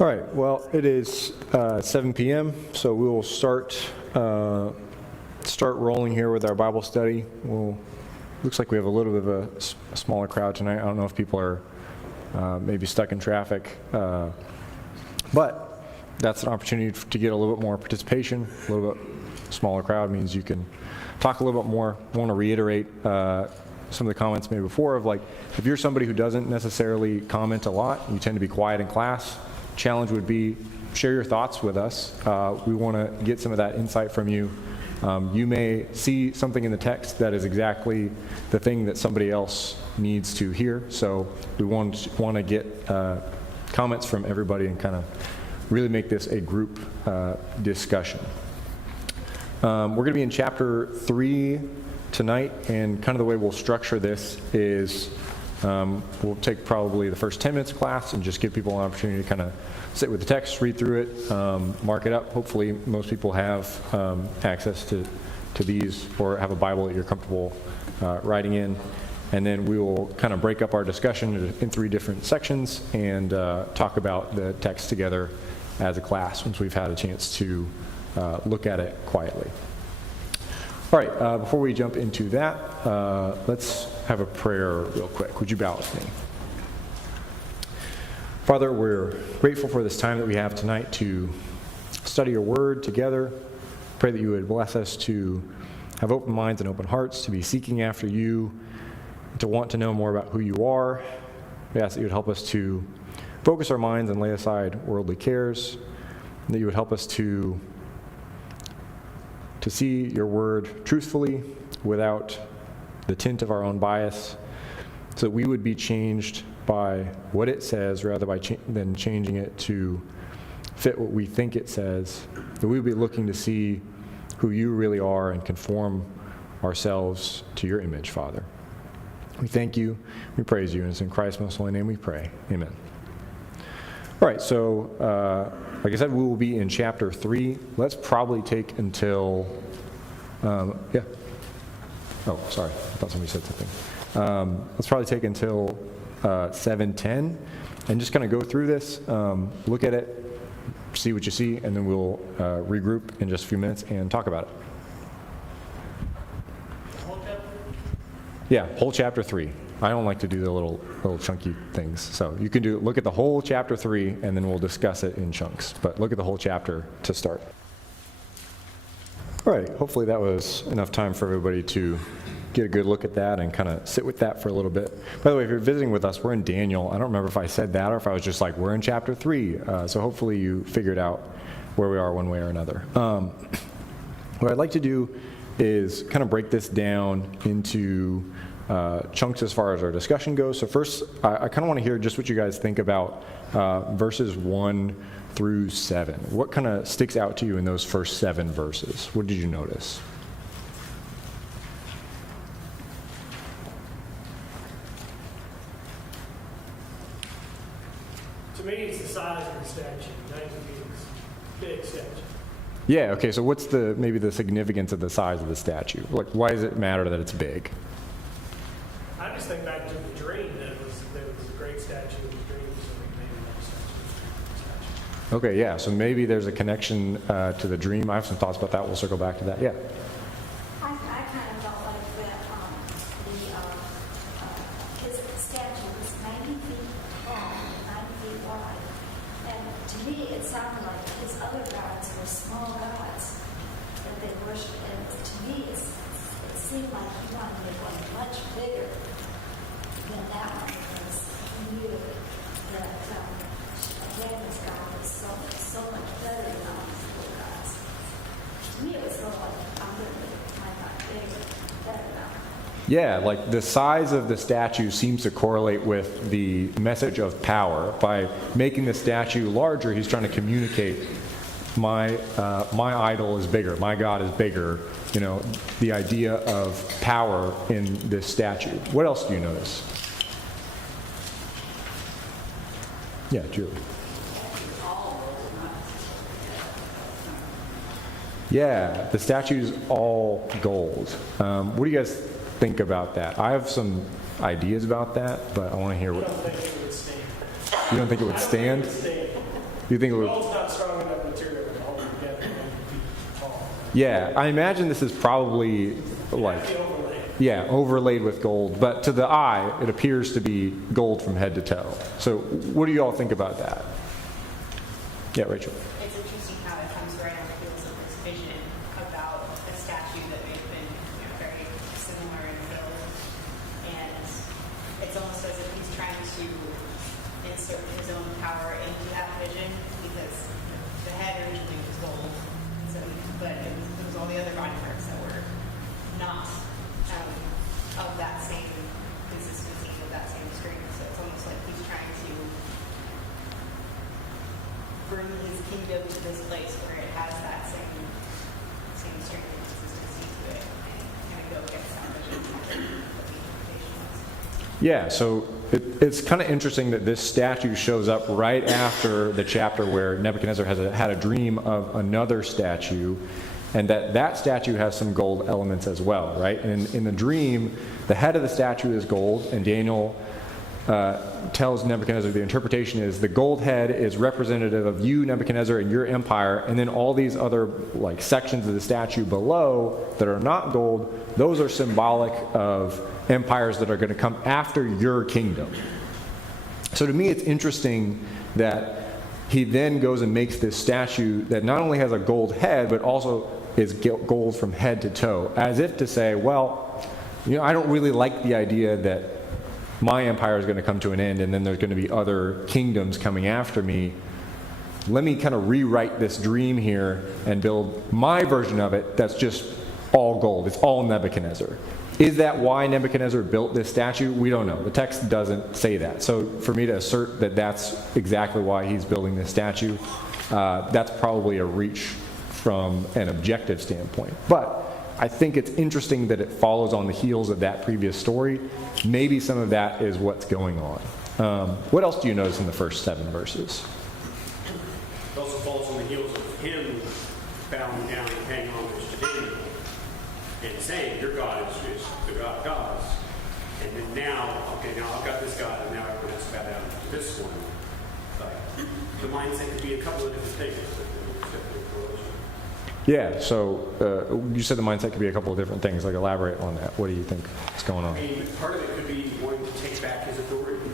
All right, well, it is 7 p.m., so we will start rolling here with our Bible study. Looks like we have a little bit of a smaller crowd tonight. I don't know if people are maybe stuck in traffic, but that's an opportunity to get a little bit more participation. A little bit smaller crowd means you can talk a little bit more. I want to reiterate some of the comments made before of like, if you're somebody who doesn't necessarily comment a lot, you tend to be quiet in class, challenge would be share your thoughts with us. We want to get some of that insight from you. You may see something in the text that is exactly the thing that somebody else needs to hear. So we want to get comments from everybody and kind of really make this a group discussion. We're going to be in chapter 3 tonight, and kind of the way we'll structure this is we'll take probably the first 10 minutes of class and just give people an opportunity to kind of sit with the text, read through it, mark it up. Hopefully most people have access to these or have a Bible that you're comfortable writing in. And then we will kind of break up our discussion in 3 different sections and talk about the text together as a class once we've had a chance to look at it quietly. All right, before we jump into that, let's have a prayer real quick. Would you bow with me? Father, we're grateful for this time that we have tonight to study your word together. Pray that you would bless us to have open minds and open hearts, to be seeking after you, to want to know more about who you are. We ask that you would help us to focus our minds and lay aside worldly cares, and that you would help us to see your word truthfully without the tint of our own bias, so that we would be changed by what it says rather than changing it to fit what we think it says, that we would be looking to see who you really are and conform ourselves to your image, Father. We thank you, we praise you, and it's in Christ's most holy name we pray. Amen. All right, so like I said, we will be in chapter 3. Let's probably take until, yeah. Oh, sorry, I thought somebody said something. Let's probably take until 7:10, and just kind of go through this, look at it, see what you see, and then we'll regroup in just a few minutes and talk about it. Yeah, whole chapter 3. I don't like to do the little chunky things. So you can look at the whole chapter 3, and then we'll discuss it in chunks. But look at the whole chapter to start. All right, hopefully that was enough time for everybody to get a good look at that and kind of sit with that for a little bit. By the way, if you're visiting with us, we're in Daniel. I don't remember if I said that or if I was just like, we're in chapter 3. So hopefully you figured out where we are one way or another. What I'd like to do is kind of break this down into chunks as far as our discussion goes. So first, I kind of want to hear just what you guys think about verses 1 through 7. What kind of sticks out to you in those first 7 verses? What did you notice? To me, it's the size of the statue. 90 meters. Big statue. Yeah, okay, so what's maybe the significance of the size of the statue? Like, why does it matter that it's big? I just think back to the dream that it was a great statue of the dream, so maybe that statue. Okay, yeah, so maybe there's a connection to the dream. I have some thoughts about that. We'll circle back to that. Yeah. I kind of felt like that his statue was 90 feet long and 90 feet wide. And to me, it sounded like his other gods were small gods that they worshiped. And to me, it seemed like he wanted to make one much bigger than that one, because he knew that Daniel's God was so much better than all these little gods. To me, it was sort of like, I'm going to make my God bigger, better than that. Yeah, like the size of the statue seems to correlate with the message of power. By making the statue larger, he's trying to communicate, my idol is bigger, my God is bigger. You know, the idea of power in this statue. What else do you notice? Yeah, Julie. Yeah, the statue's all gold. What do you guys think about that? I have some ideas about that, but I want to hear what. I don't think it would stand. You don't think it would stand? You think it would? Gold's not strong enough material to hold it together and be tall. Yeah, I imagine this is probably like, The overlay. yeah, overlaid with gold. But to the eye, it appears to be gold from head to toe. So what do you all think about that? Yeah, Rachel. It's interesting how it comes right on the heels of this vision about a statue that may have been very similar in build. And it's almost as if he's trying to insert his own power into that vision because the head originally was gold. So, but it was all the other body parts that were not of that same consistency, of that same strength. So it's almost like he's trying to bring his kingdom to this place where it has that same strength and consistency to it, and kind of go against that vision of what the interpretation was. Yeah, so it's kind of interesting that this statue shows up right after the chapter where Nebuchadnezzar had a dream of another statue, and that statue has some gold elements as well, right? And in the dream, the head of the statue is gold, and Daniel tells Nebuchadnezzar the interpretation is the gold head is representative of you, Nebuchadnezzar, and your empire, and then all these other like sections of the statue below that are not gold, those are symbolic of empires that are going to come after your kingdom. So to me, it's interesting that he then goes and makes this statue that not only has a gold head, but also is gold from head to toe, as if to say, well, I don't really like the idea that my empire is going to come to an end and then there's going to be other kingdoms coming after me. Let me kind of rewrite this dream here and build my version of it that's just all gold. It's all Nebuchadnezzar. Is that why Nebuchadnezzar built this statue? We don't know. The text doesn't say that. So for me to assert that that's exactly why he's building this statue, that's probably a reach from an objective standpoint. But I think it's interesting that it follows on the heels of that previous story. Maybe some of that is what's going on. What else do you notice in the first 7 verses? It also falls on the heels of him bowing down and paying homage to Daniel and saying, your God is the God of gods. And then now I've got this God, and now everyone has to bow down to this one. Like, the mindset could be a couple of different things. Yeah, so you said the mindset could be a couple of different things. Like, elaborate on that. What do you think is going on? I mean, part of it could be wanting to take back his authority.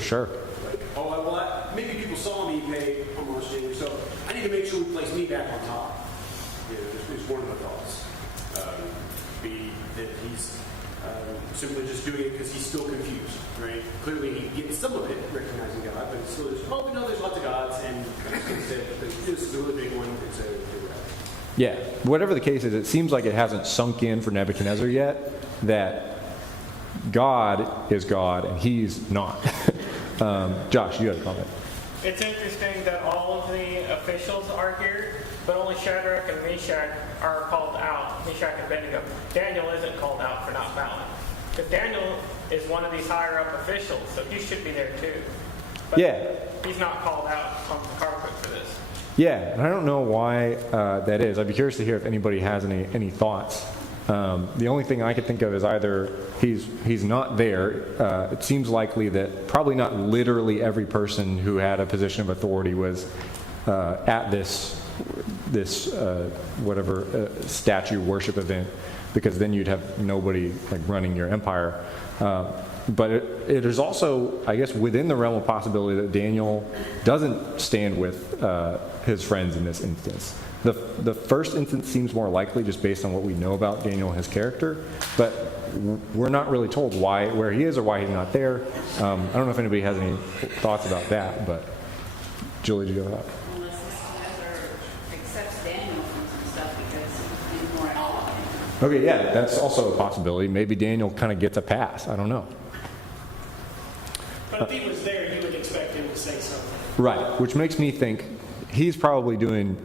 Sure. Like, maybe people saw me pay homage to him, so I need to make sure we place me back on top. Is one of the thoughts. Be that he's simply just doing it because he's still confused, right? Clearly he gets some of it, recognizing God, but it's still just, we know there's lots of gods, and this is a really big one, it's a Yeah, whatever the case is, it seems like it hasn't sunk in for Nebuchadnezzar yet that God is God and he's not. Josh, you had a comment. It's interesting that all of the officials are here, but only Shadrach and Meshach are called out, Meshach and Abednego. Daniel isn't called out for not bowing. Because Daniel is one of these higher up officials, so he should be there too. But Yeah. he's not called out on the carpet for this. Yeah, and I don't know why that is. I'd be curious to hear if anybody has any thoughts. The only thing I could think of is either he's not there. It seems likely that probably not literally every person who had a position of authority was at this statue worship event, because then you'd have nobody like running your empire. But it is also, I guess, within the realm of possibility that Daniel doesn't stand with his friends in this instance. The first instance seems more likely just based on what we know about Daniel and his character, but we're not really told where he is or why he's not there. I don't know if anybody has any thoughts about that, but Julie, do you have that? Unless Nebuchadnezzar accepts Daniel from some stuff because he's more at all. Okay, yeah, that's also a possibility. Maybe Daniel kind of gets a pass. I don't know. But if he was there, you would expect him to say something. Right, which makes me think he's probably doing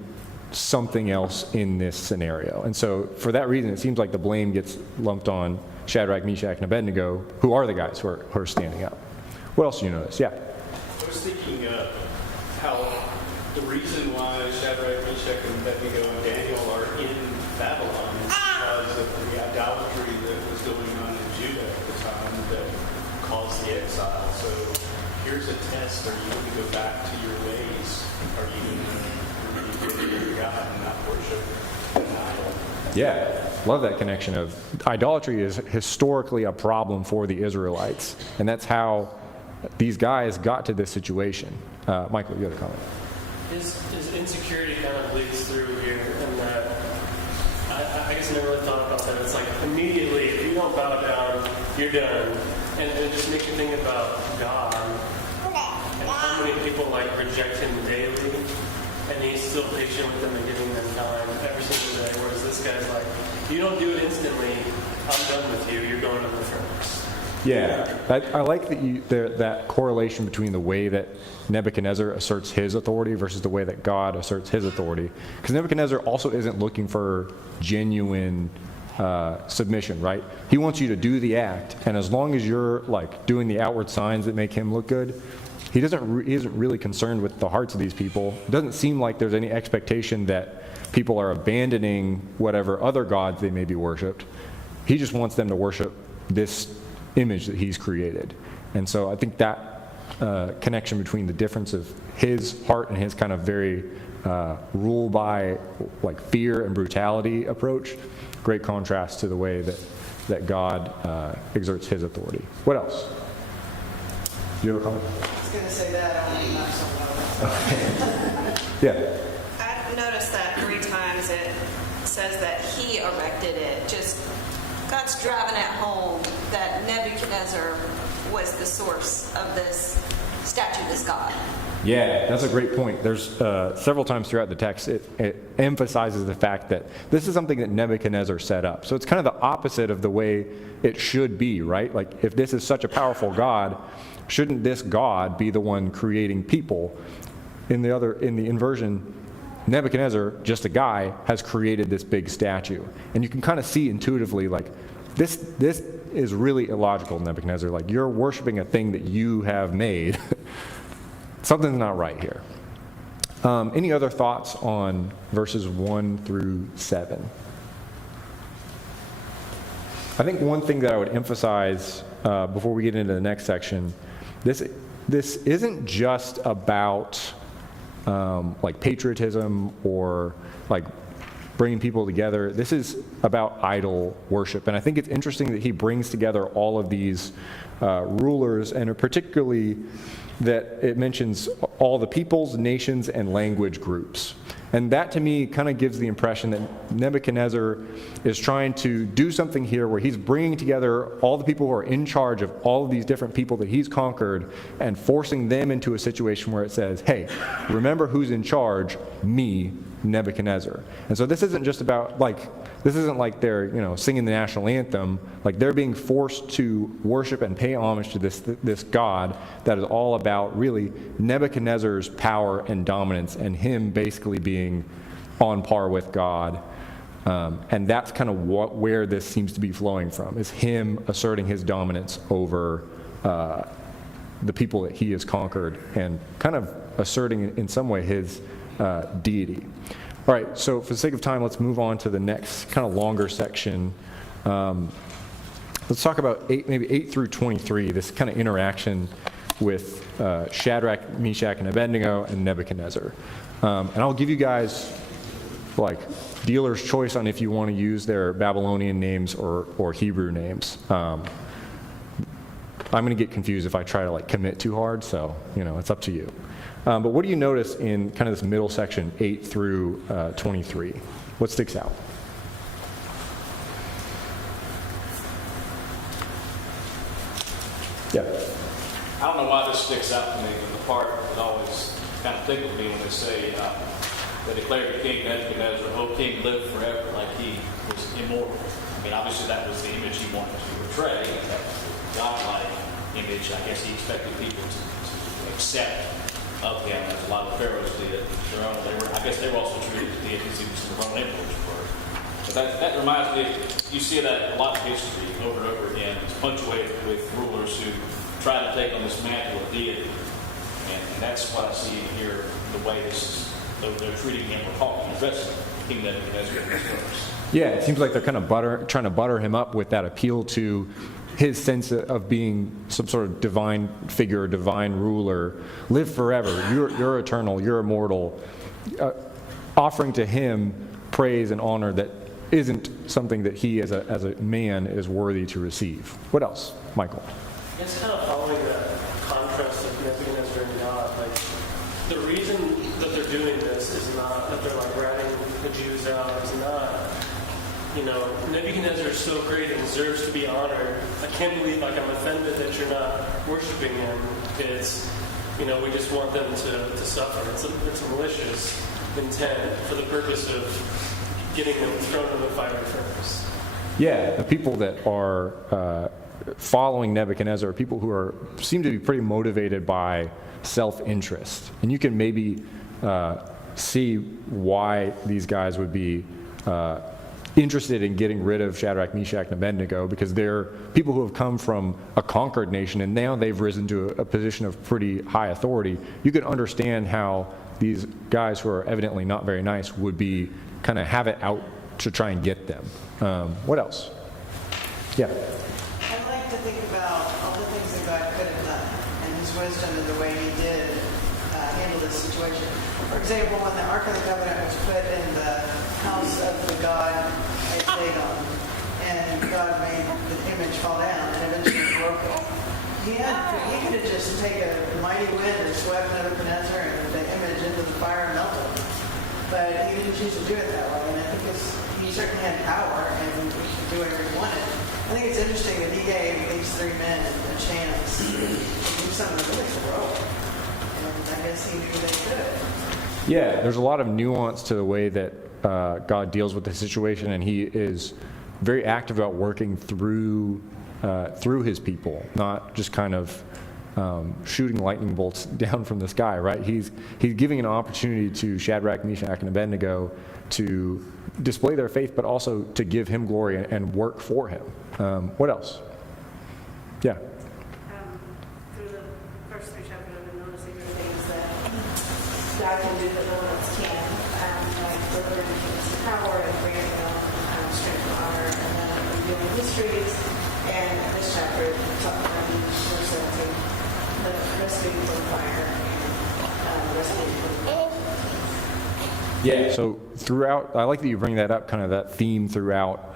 something else in this scenario. And so for that reason, it seems like the blame gets lumped on Shadrach, Meshach, and Abednego, who are the guys who are standing up. What else do you notice? Yeah. I was thinking how the reason why Shadrach, Meshach, and Abednego and Daniel are in Babylon is because of the idolatry that was going on in Judah at the time that caused the exile. So here's a test. Are you going to go back to your ways? Are worship an idol. Yeah, love that connection of idolatry is historically a problem for the Israelites, and that's how these guys got to this situation. Michael, you had a comment. His insecurity kind of bleeds through here, and that I guess I never really thought about that. It's like immediately, if you don't bow down, you're done, and it just makes you think about God and how many people like reject Him daily, and He's still patient with them and giving them time every single day. Whereas this guy's like, you don't do it instantly, I'm done with you. You're going to the furnace. Yeah, I like that correlation between the way that Nebuchadnezzar asserts his authority versus the way that God asserts his authority. Because Nebuchadnezzar also isn't looking for genuine submission, right? He wants you to do the act, and as long as you're like doing the outward signs that make him look good, he isn't really concerned with the hearts of these people. It doesn't seem like there's any expectation that people are abandoning whatever other gods they may be worshipped. He just wants them to worship this image that he's created. And so I think that connection between the difference of his heart and his kind of very rule by like fear and brutality approach, great contrast to the way that God exerts his authority. What else? Do you have a comment? I was going to say that, I don't not someone else. Yeah. I've noticed that 3 times it says that he erected it. Just God's driving at home that Nebuchadnezzar was the source of this statue, this God. Yeah, that's a great point. There's several times throughout the text it emphasizes the fact that this is something that Nebuchadnezzar set up. So it's kind of the opposite of the way it should be, right? Like if this is such a powerful God, shouldn't this God be the one creating people? In the inversion, Nebuchadnezzar, just a guy, has created this big statue. And you can kind of see intuitively, like, this is really illogical, Nebuchadnezzar. Like, you're worshiping a thing that you have made. Something's not right here. Any other thoughts on verses 1 through 7? I think one thing that I would emphasize before we get into the next section, this isn't just about like patriotism or like bringing people together. This is about idol worship. And I think it's interesting that he brings together all of these rulers, and particularly that it mentions all the peoples, nations, and language groups. And that to me kind of gives the impression that Nebuchadnezzar is trying to do something here where he's bringing together all the people who are in charge of all of these different people that he's conquered and forcing them into a situation where it says, hey, remember who's in charge? Me, Nebuchadnezzar. And so this isn't just about this isn't like they're singing the national anthem. Like they're being forced to worship and pay homage to this God that is all about really Nebuchadnezzar's power and dominance, and him basically being on par with God. And that's kind of where this seems to be flowing from, is him asserting his dominance over the people that he has conquered, and kind of asserting in some way his deity. All right, so for the sake of time, let's move on to the next kind of longer section. Let's talk about maybe 8 through 23, this kind of interaction with Shadrach, Meshach, and Abednego, and Nebuchadnezzar. And I'll give you guys like dealer's choice on if you want to use their Babylonian names or Hebrew names. I'm going to get confused if I try to commit too hard, so it's up to you. But what do you notice in kind of this middle section, 8 through 23? What sticks out? Yeah. I don't know why this sticks out to me, but the part that always kind of tickled me when they say, they declared to King Nebuchadnezzar, "O king, live forever," like he was immortal. I mean, obviously that was the image he wanted to portray. That was the godlike image I guess he expected people to accept of him, as a lot of pharaohs did. I guess they were also treated as deities, even some Roman emperors were. But that reminds me, you see that a lot of history over and over again. It's punctuated with rulers who try to take on this mantle of deity. And that's what I see here, the way they're treating him, or calling him, addressing King Nebuchadnezzar in this verse. Yeah, it seems like they're kind of trying to butter him up with that appeal to his sense of being some sort of divine figure, divine ruler. Live forever. You're eternal. You're immortal. Offering to him praise and honor that isn't something that he as a man is worthy to receive. What else, Michael? It's kind of following that contrast of Nebuchadnezzar and God. Like, the reason that they're doing this is not that they're like ratting the Jews out. It's not, Nebuchadnezzar is so great and deserves to be honored. I can't believe, I'm offended that you're not worshiping him. It's, we just want them to suffer. It's a malicious intent for the purpose of getting them thrown in the fiery furnace. Yeah, the people that are following Nebuchadnezzar are people who seem to be pretty motivated by self-interest. And you can maybe see why these guys would be interested in getting rid of Shadrach, Meshach, and Abednego, because they're people who have come from a conquered nation and now they've risen to a position of pretty high authority. You can understand how these guys who are evidently not very nice would be kind of have it out to try and get them. What else? Yeah. I like to think about all the things that God could have done and his wisdom and the way he did handle this situation. For example, when the Ark of the Covenant was put in the house of the god at Dagon, and God made the image fall down and eventually broke it. He could have just taken a mighty wind and swept Nebuchadnezzar and the image into the fire and melted it. But he didn't choose to do it that way, and I think he certainly had power and he could do whatever he wanted. I think it's interesting that he gave these three men a chance to do something really heroic. And I guess he knew they could. Yeah, there's a lot of nuance to the way that God deals with the situation, and he is very active about working through his people, not just kind of shooting lightning bolts down from the sky, right? He's giving an opportunity to Shadrach, Meshach, and Abednego to display their faith, but also to give him glory and work for him. What else? Yeah. Through the first three chapters, I've been noticing the things that God can do that no one else can, like delivering his power and bringing strength and honor, and then revealing mysteries. And this chapter, talking about verse 17, the rescuing from fire and rescuing from Yeah, so throughout, I like that you bring that up, kind of that theme throughout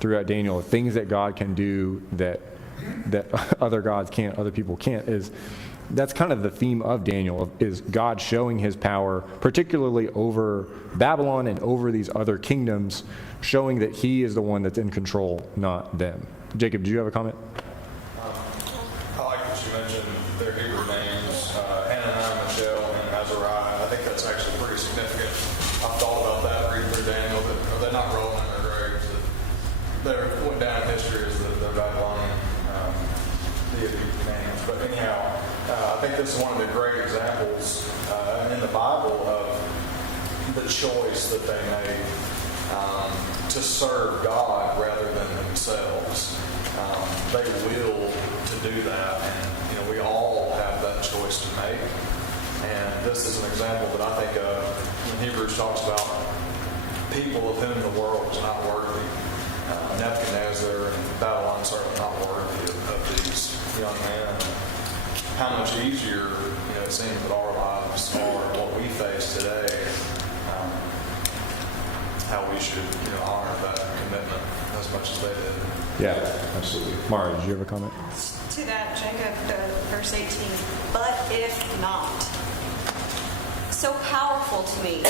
Daniel, things that God can do that other gods can't, other people can't, that's kind of the theme of Daniel, is God showing his power, particularly over Babylon and over these other kingdoms, showing that he is the one that's in control, not them. Jacob, do you have a comment? I like that you mentioned their Hebrew names, Hananiah, Mishael, and Azariah. I think that's actually pretty significant. I've thought about that reading through Daniel, that they're not rolling in their graves. That they went down in history as the Babylonian deity names. But anyhow, I think this is one of the great examples in the Bible of the choice that they made to serve God rather than themselves. They will to do that, and we all have that choice to make. And this is an example that I think when Hebrews talks about people of whom the world is not worthy. Nebuchadnezzar and Babylon certainly not worthy of these young men. How much easier, it seems that our lives are, what we face today, how we should, honor that commitment as much as they did. Yeah, absolutely. Mara, did you have a comment? To that, Jacob, verse 18, but if not. So powerful to me.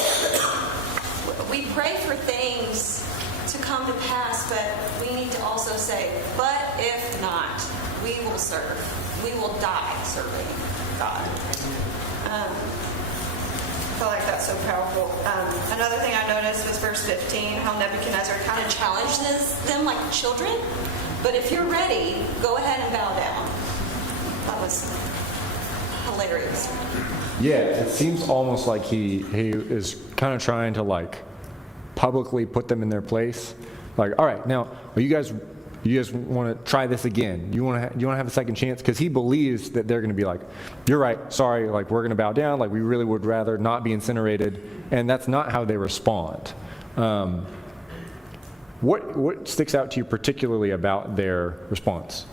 We pray for things to come to pass, but we need to also say, but if not, we will serve. We will die serving God. I feel like that's so powerful. Another thing I noticed was verse 15, how Nebuchadnezzar kind of challenges them like children. But if you're ready, go ahead and bow down. That was hilarious. Yeah, it seems almost like he is kind of trying to publicly put them in their place. Like, all right, now you guys want to try this again? You want to have a second chance? Because he believes that they're going to be like, you're right, sorry, we're going to bow down. We really would rather not be incinerated. And that's not how they respond. What sticks out to you particularly about their response?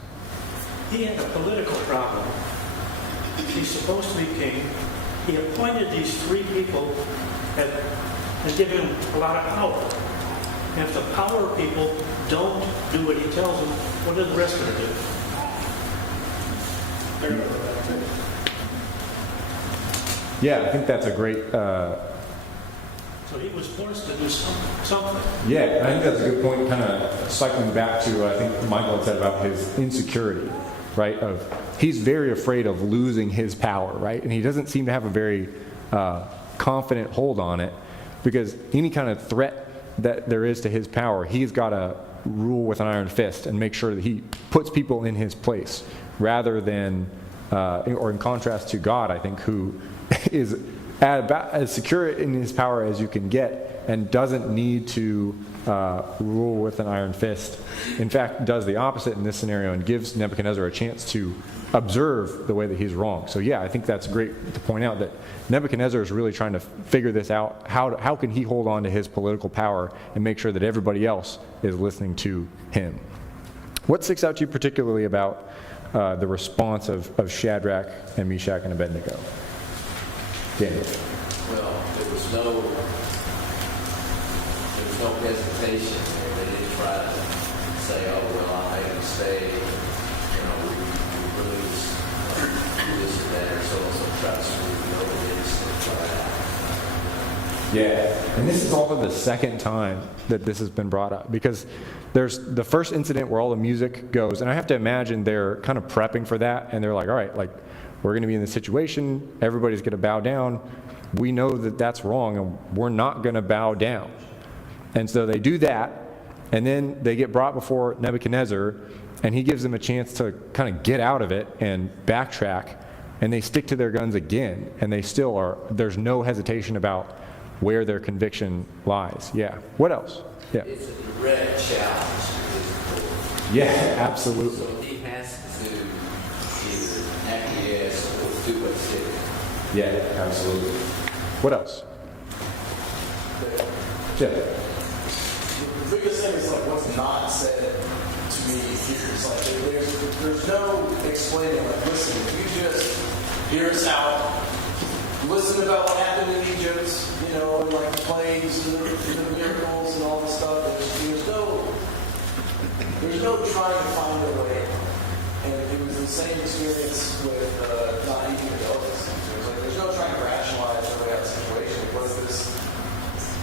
He had a political problem. He's supposed to be king. He appointed these three people that and give him a lot of power. And if the power people don't do what he tells them, what are the rest going to do? Yeah, I think that's a great. So he was forced to do something. Yeah, I think that's a good point. Kind of cycling back to I think Michael had said about his insecurity, right? Of he's very afraid of losing his power, right? And he doesn't seem to have a very confident hold on it, because any kind of threat that there is to his power, he's got to rule with an iron fist and make sure that he puts people in his place, rather than, or in contrast to God, I think, who is about as secure in his power as you can get and doesn't need to rule with an iron fist. In fact, does the opposite in this scenario and gives Nebuchadnezzar a chance to observe the way that he's wrong. So yeah, I think that's great to point out that Nebuchadnezzar is really trying to figure this out. How can he hold on to his political power and make sure that everybody else is listening to him? What sticks out to you particularly about the response of Shadrach and Meshach and Abednego? Daniel. Well, there was no hesitation. They didn't try to say, "Oh, well, I made a mistake. You know, we lose this or that, or so try to smooth over this and try that." Yeah, and this is also the second time that this has been brought up, because there's the first incident where all the music goes, and I have to imagine they're kind of prepping for that, and they're like, all right, like, we're going to be in this situation, everybody's going to bow down, we know that that's wrong, and we're not going to bow down. And so they do that, and then they get brought before Nebuchadnezzar, and he gives them a chance to kind of get out of it and backtrack, and they stick to their guns again, and they still are, there's no hesitation about where their conviction lies. Yeah. What else? Yeah. It's a direct challenge to his authority. Yeah, absolutely. So he has to either acquiesce or do what's said. Yeah, absolutely. What else? Yeah. The biggest thing is like what's not said to me here. It's like there's no explaining. Like, listen, if you just hear us out, listen about what happened in Egypt, you know, and like the plagues and the miracles and all this stuff. There's no trying to find a way. And it was the same experience with not eating the eldest. It was like there's no trying to rationalize the way out of the situation. It was this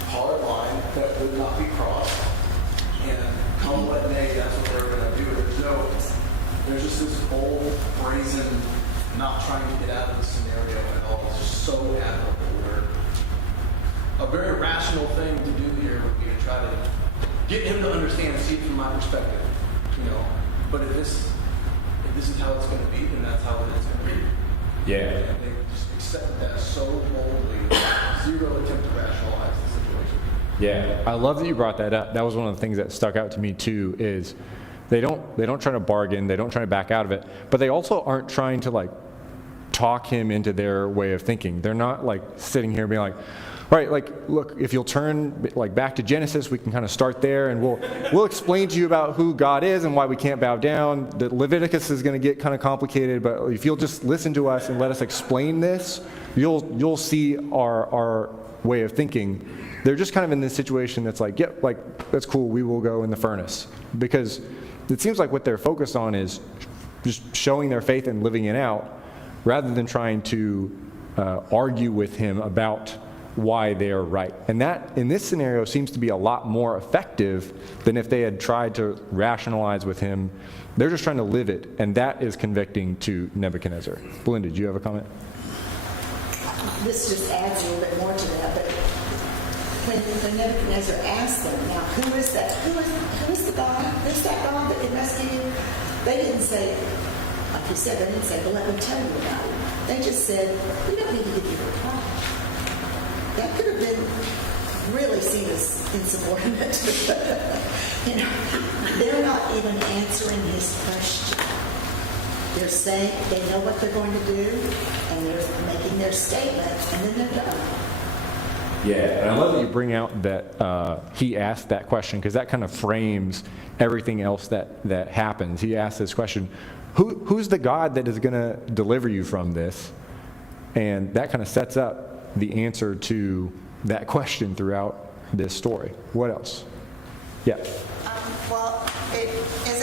hard line that would not be crossed. And come what may, that's what they're going to do. There's just this bold, brazen, not trying to get out of the scenario at all. It's just so admirable. A very rational thing to do here would be to try to get him to understand, see it from my perspective, you know. But if this is how it's going to be, then that's how it is going to be. Yeah. And they just accept that so boldly, zero attempt to rationalize the situation. Yeah, I love that you brought that up. That was one of the things that stuck out to me too. Is they don't try to bargain, they don't try to back out of it, but they also aren't trying to like talk him into their way of thinking. They're not like sitting here being like, all right, like, look, if you'll turn like back to Genesis, we can kind of start there, and we'll explain to you about who God is and why we can't bow down. The Leviticus is going to get kind of complicated, but if you'll just listen to us and let us explain this, you'll see our way of thinking. They're just kind of in this situation that's like, yep, like, that's cool, we will go in the furnace. Because it seems like what they're focused on is just showing their faith and living it out, rather than trying to argue with him about why they are right. And that, in this scenario, seems to be a lot more effective than if they had tried to rationalize with him. They're just trying to live it, and that is convicting to Nebuchadnezzar. Belinda, did you have a comment? This just adds a little bit more to that, but when Nebuchadnezzar asked them, now, who is that? Who is the God? Who's that God that can rescue you? They didn't say, like you said, they didn't say, well, let me tell you about it. They just said, we don't need to give you a reply. That could have been really seen as insubordinate. You know, they're not even answering his question. They're saying they know what they're going to do, and they're making their statement, and then they're done. Yeah, and I love that you bring out that he asked that question, because that kind of frames everything else that happens. He asked this question, who's the God that is going to deliver you from this? And that kind of sets up the answer to that question throughout this story. What else? Yeah. Well, it is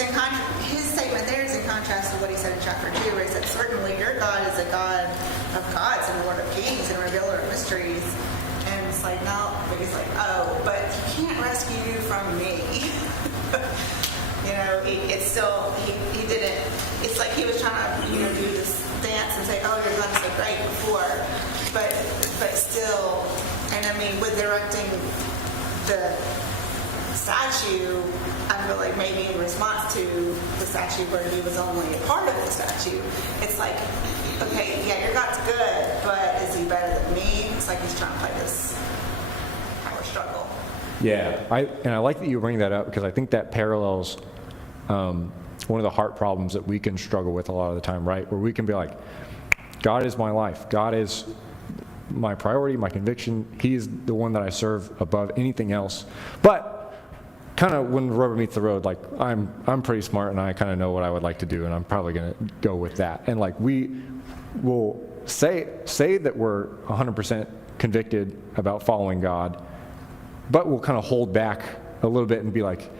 his statement there is in contrast to what he said in chapter 2, where he said, certainly your God is a God of gods and Lord of kings and revealer of mysteries. And it's like, no, but he's like, oh, but he can't rescue you from me. It's still, he didn't, it's like he was trying to, do this dance and say, oh, you're done so great before. But still, and I mean, with directing the statue, I feel like maybe in response to the statue where he was only a part of the statue, it's like, okay, yeah, your God's good, but is he better than me? It's like he's trying to play this power struggle. Yeah, I like that you bring that up, because I think that parallels one of the heart problems that we can struggle with a lot of the time, right? Where we can be like, God is my life. God is my priority, my conviction. He is the one that I serve above anything else. But kind of when the rubber meets the road, like I'm pretty smart and I kind of know what I would like to do, and I'm probably going to go with that. And like we will say that we're 100% convicted about following God, but we'll kind of hold back a little bit and be like,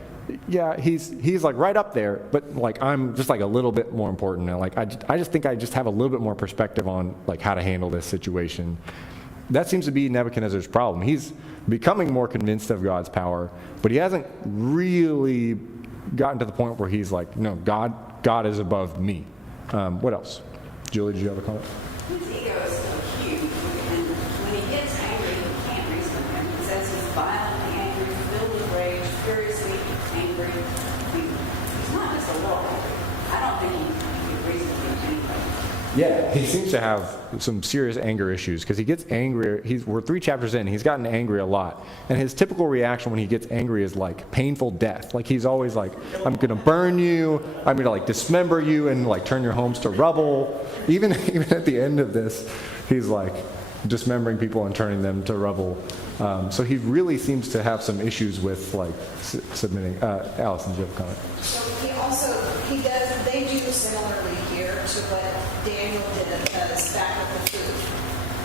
yeah, he's like right up there, but like I'm just like a little bit more important. And like I just think I just have a little bit more perspective on like how to handle this situation. That seems to be Nebuchadnezzar's problem. He's becoming more convinced of God's power, but he hasn't really gotten to the point where he's like, no, God is above me. What else? Julie, did you have a comment? His ego is so huge, and when he gets angry, he can't reason with him. He says he's violently angry, filled with rage, furiously angry. He's not just a little angry. I don't think he can reason with him anyway. Yeah, he seems to have some serious anger issues, because he gets angry. We're 3 chapters in. He's gotten angry a lot, and his typical reaction when he gets angry is like painful death. Like he's always like, "I'm going to burn you. I'm going to like dismember you and like turn your homes to rubble." Even at the end of this, he's like dismembering people and turning them to rubble. So he really seems to have some issues with like submitting. Allison, do you have a comment? So they do similarly here to what Daniel did back with the food,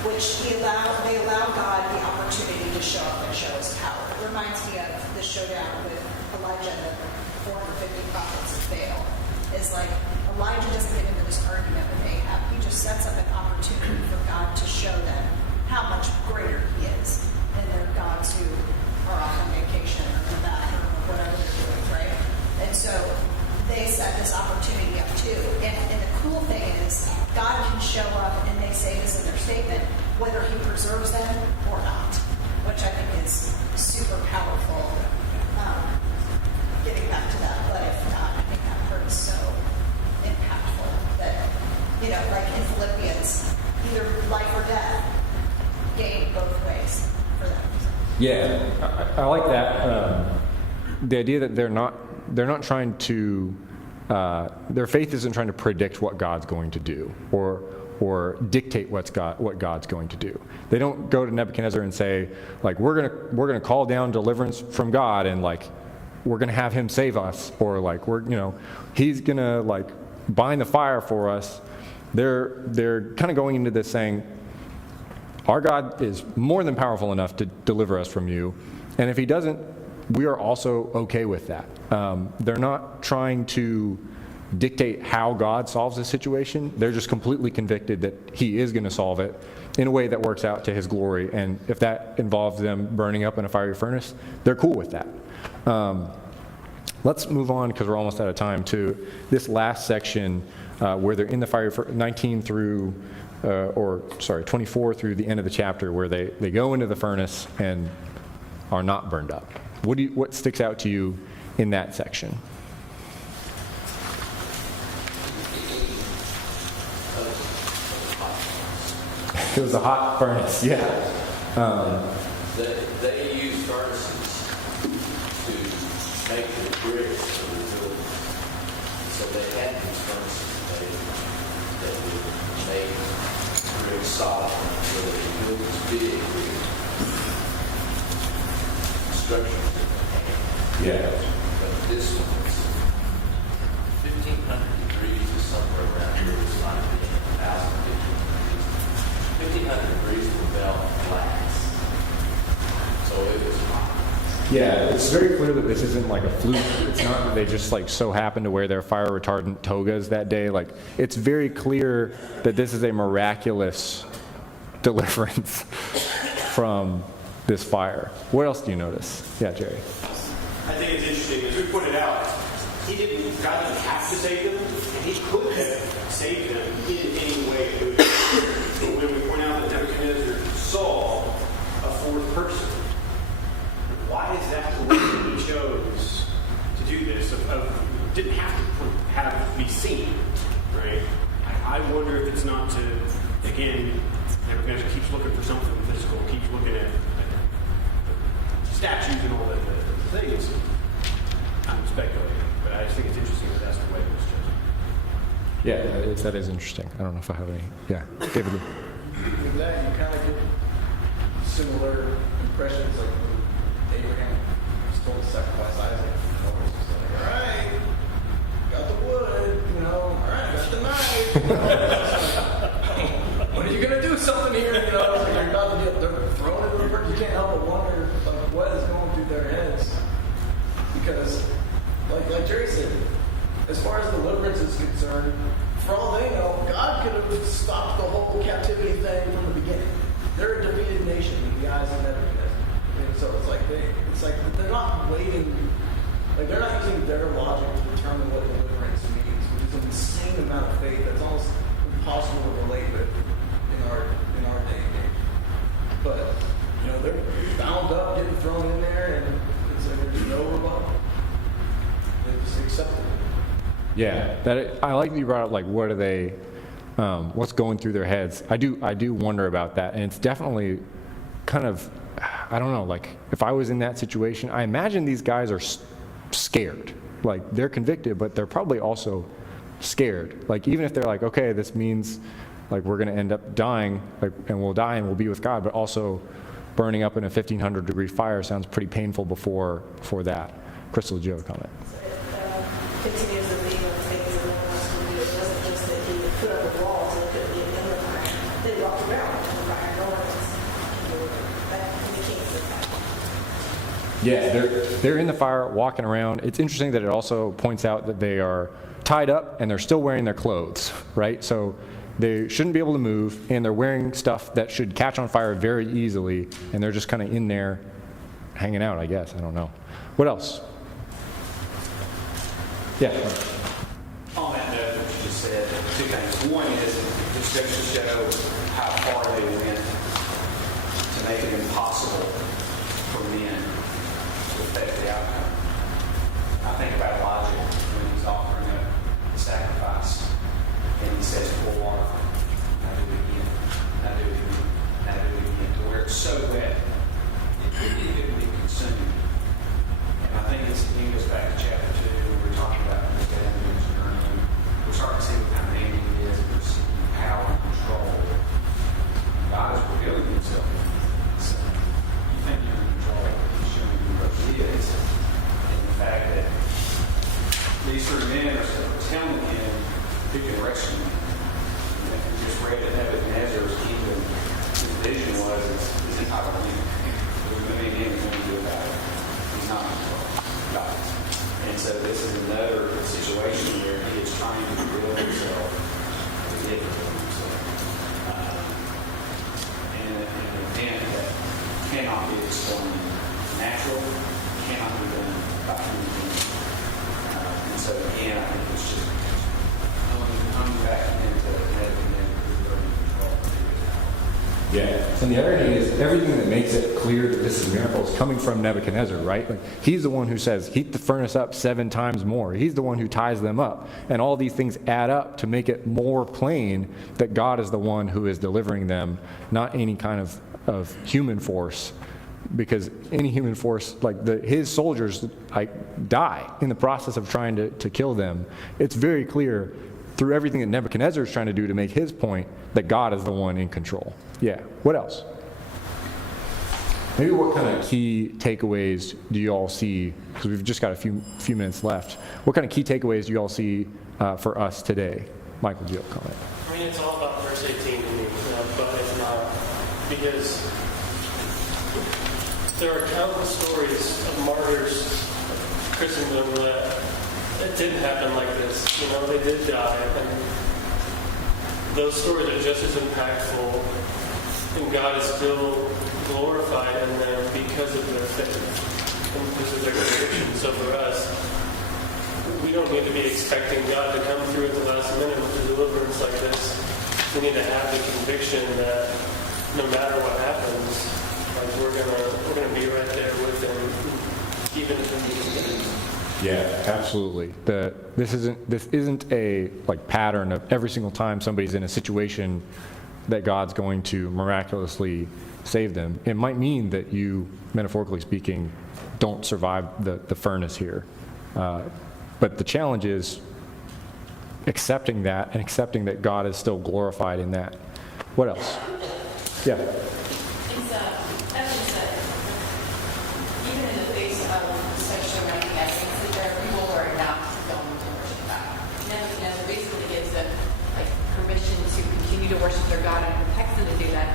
which they allow God the opportunity to show up and show his power. It reminds me of the showdown with Elijah and the 450 prophets of Baal. It's like Elijah doesn't get into this argument with Ahab. He just sets up an opportunity for God to show them how much greater he is than their gods who are off on vacation or in the bathroom or whatever they're doing, right? And so they set this opportunity up too. And the cool thing is, God can show up, and they say this in their statement, whether he preserves them or not, which I think is super powerful. Getting back to that, but if not, I think that part is so impactful that, like in Philippians, either life or death, gain both ways for them. Yeah, I like that. The idea that they're not trying to, their faith isn't trying to predict what God's going to do or dictate what God's going to do. They don't go to Nebuchadnezzar and say, like, we're gonna call down deliverance from God, and like we're gonna have him save us, or like he's gonna like bind the fire for us. They're kind of going into this saying, our God is more than powerful enough to deliver us from you, and if he doesn't, we are also okay with that. They're not trying to dictate how God solves the situation. They're just completely convicted that he is going to solve it in a way that works out to his glory. And if that involves them burning up in a fiery furnace, they're cool with that. Let's move on, because we're almost out of time, to this last section where they're in the fiery 19 through, 24 through the end of the chapter, where they go into the furnace and are not burned up. What sticks out to you in that section? It was a hot furnace, yeah. They used furnaces to make the bricks for the building. So they had these furnaces that would make bricks solid, so they could build this big structure. Yeah. But this one was 1,500 degrees or somewhere around here. It's like 1,000 degrees. 1,500 degrees will melt glass. Yeah, it's very clear that this isn't like a fluke. It's not that they just like so happened to wear their fire retardant togas that day. Like, it's very clear that this is a miraculous deliverance from this fire. What else do you notice? Yeah, Jerry. I think it's interesting, as we pointed out, God didn't have to save them, and he could have saved them in any way. But when we point out that Nebuchadnezzar saw a fourth person, why is that the way that he chose to do this? Didn't have to be seen, right? I wonder if it's not to, again, Nebuchadnezzar keeps looking for something physical, keeps looking at statues and all that the things. I'm speculating, but I just think it's interesting that that's the way it was chosen. Yeah, that is interesting. I don't know if I have any. Yeah, David. With that, you kind of get similar impressions like when Abraham was told to sacrifice Isaac. Always just like, all right, got the wood, all right, got the knife. When are you going to do something here? Like you're about to get thrown into the work. You can't help but wonder what is going through their heads. Because, like Jerry said, as far as deliverance is concerned, for all they know, God could have stopped the whole captivity thing from the beginning. They're a defeated nation in the eyes of Nebuchadnezzar. And so it's like they're not waiting, they're not using their logic to determine what deliverance means, which is an insane amount of faith that's almost impossible to relate with in our day and age. But they're bound up, getting thrown in there, and it's like there's no rebuttal. They just accept it. Yeah, I like that you brought up what are they, what's going through their heads. I do wonder about that, and it's definitely kind of, I don't know, if I was in that situation, I imagine these guys are scared. They're convicted, but they're probably also scared. Even if they're okay, this means we're going to end up dying, and we'll die and we'll be with God, but also burning up in a 1,500 degree fire sounds pretty painful before that. Crystal, did you have a comment? Continues to be one of the things that no one wants to do. It wasn't just that he put up a wall so it couldn't be in the fire. They walked around in the fire. No one was Yeah, they're in the fire, walking around. It's interesting that it also points out that they are tied up and they're still wearing their clothes, right? So they shouldn't be able to move, and they're wearing stuff that should catch on fire very easily, and they're just kind of in there hanging out, I guess. I don't know. What else? Yeah. On that note, what you just said, two things. One is it just goes to show how far they went to make it impossible for men to affect the outcome. I think about Elijah when he's offering up the sacrifice, and he says, pour water, now do it again, now do it again, now do it again, to where it's so wet, it couldn't be consumed. And I think it goes back to chapter 2, where we're talking about understanding his journey. We're starting to see what kind of man he is, and we're seeing power and control. God is revealing himself. So you think you're in control, he's showing you what he is. And the fact that these three men are telling him who can rescue him. And if you just read that Nebuchadnezzar's kingdom, his vision was, it's entirely him. There's going to be anything to do about it. He's not in control. God. And so this is another situation where he is trying to reveal himself to Israel. And an event that cannot be explained natural, cannot be done by human beings. And so again, I think it's just coming back into Nebuchadnezzar who's learning control of his power. Yeah. And the other thing is, everything that makes it clear that this is a miracle is coming from Nebuchadnezzar, right? He's the one who says, heat the furnace up 7 times more. He's the one who ties them up. And all these things add up to make it more plain that God is the one who is delivering them, not any kind of human force. Because any human force, his soldiers, die in the process of trying to kill them. It's very clear through everything that Nebuchadnezzar is trying to do to make his point that God is the one in control. Yeah. What else? Maybe what kind of key takeaways do you all see? Because we've just got a few minutes left. What kind of key takeaways do you all see for us today? Michael, do you have a comment? I mean, it's all about verse 18 to me, but it's not, because there are countless stories of martyrs of Christendom that it didn't happen like this. You know, they did die, and those stories are just as impactful, and God is still glorified in them because of their faith and because of their conviction. So for us, we don't need to be expecting God to come through at the last minute with a deliverance like this. We need to have the conviction that no matter what happens, like we're gonna be right there with Him, even if it means death. Yeah, absolutely. This isn't a like pattern of every single time somebody's in a situation that God's going to miraculously save them. It might mean that you, metaphorically speaking, don't survive the furnace here. But the challenge is accepting that and accepting that God is still glorified in that. What else? Yeah. It's evidence that even in the face of such dramatic actions, that there are people who are not going to worship God. Nebuchadnezzar basically gives them permission to continue to worship their God and protects them to do that.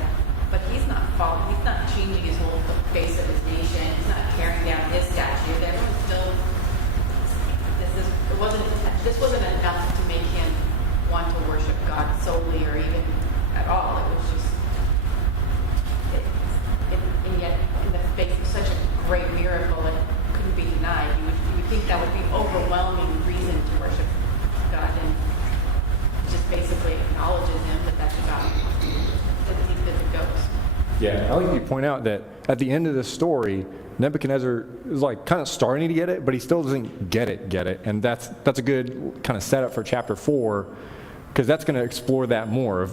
But he's not changing his whole face of his nation. He's not tearing down his statue. Everyone's still. This wasn't enough to make him want to worship God solely or even at all. It was just. And yet, in the face of such a great miracle, it couldn't be denied. You would think that would be overwhelming reason to worship God, and just basically acknowledges him that that's God, that he's good as it goes. Yeah, I like you point out that at the end of the story, Nebuchadnezzar is like kind of starting to get it, but he still doesn't get it, and that's a good kind of setup for chapter 4, because that's going to explore that more.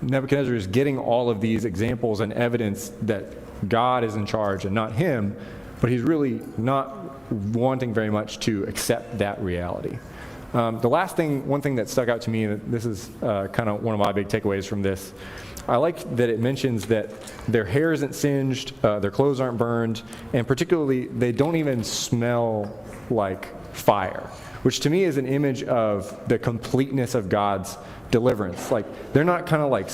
Nebuchadnezzar is getting all of these examples and evidence that God is in charge and not him, but he's really not wanting very much to accept that reality. One thing that stuck out to me, and this is kind of one of my big takeaways from this, I like that it mentions that their hair isn't singed, their clothes aren't burned, and particularly they don't even smell like fire, which to me is an image of the completeness of God's deliverance. Like they're not kind of like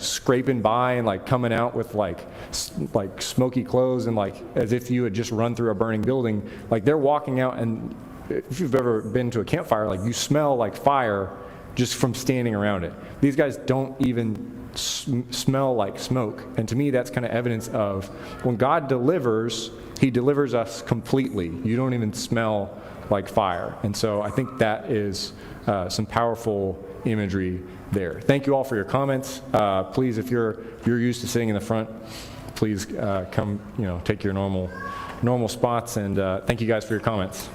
scraping by and like coming out with like smoky clothes and like as if you had just run through a burning building. Like they're walking out, and if you've ever been to a campfire, like you smell like fire just from standing around it. These guys don't even smell like smoke. And to me, that's kind of evidence of when God delivers, he delivers us completely. You don't even smell like fire. And so I think that is some powerful imagery there. Thank you all for your comments. Please, if you're used to sitting in the front, please come, take your normal spots. And thank you guys for your comments.